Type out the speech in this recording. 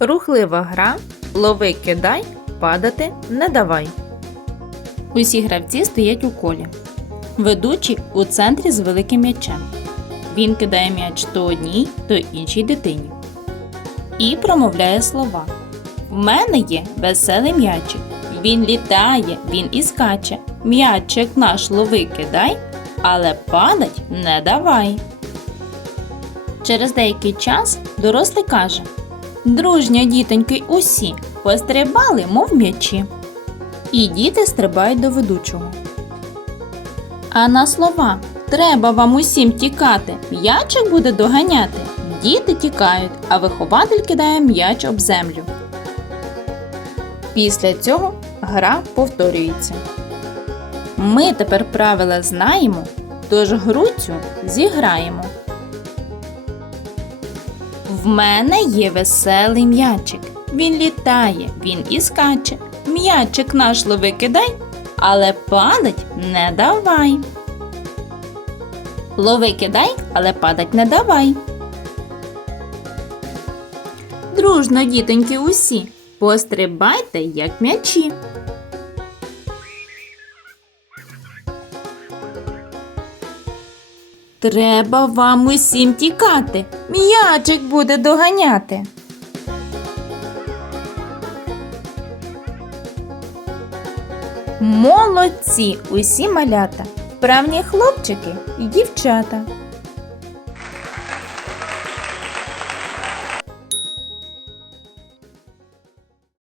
Рухлива гра. Лови кидай, падати не давай. Усі гравці стоять у колі. Ведучий у центрі з великим м'ячем. Він кидає м'яч то одній, то іншій дитині. І промовляє слова. В мене є веселий м'ячик. Він літає, він і скаче. М'ячик наш лови кидай, але падать не давай. Через деякий час дорослий каже: Дружня, дітоньки, усі пострибали, мов м'ячі. І діти стрибають до ведучого. А на слова треба вам усім тікати. М'ячик буде доганяти. Діти тікають, а вихователь кидає м'яч об землю. Після цього гра повторюється. Ми тепер правила знаємо, тож гру цю зіграємо. В мене є веселий м'ячик. Він літає, він і скаче. М'ячик наш лови кидай, але падать не давай. Лови кидай, але падать не давай. Дружно, дітоньки, усі, пострибайте, як м'ячі. Треба вам усім тікати. М'ячик буде доганяти. Молодці усі малята, правні хлопчики і дівчата.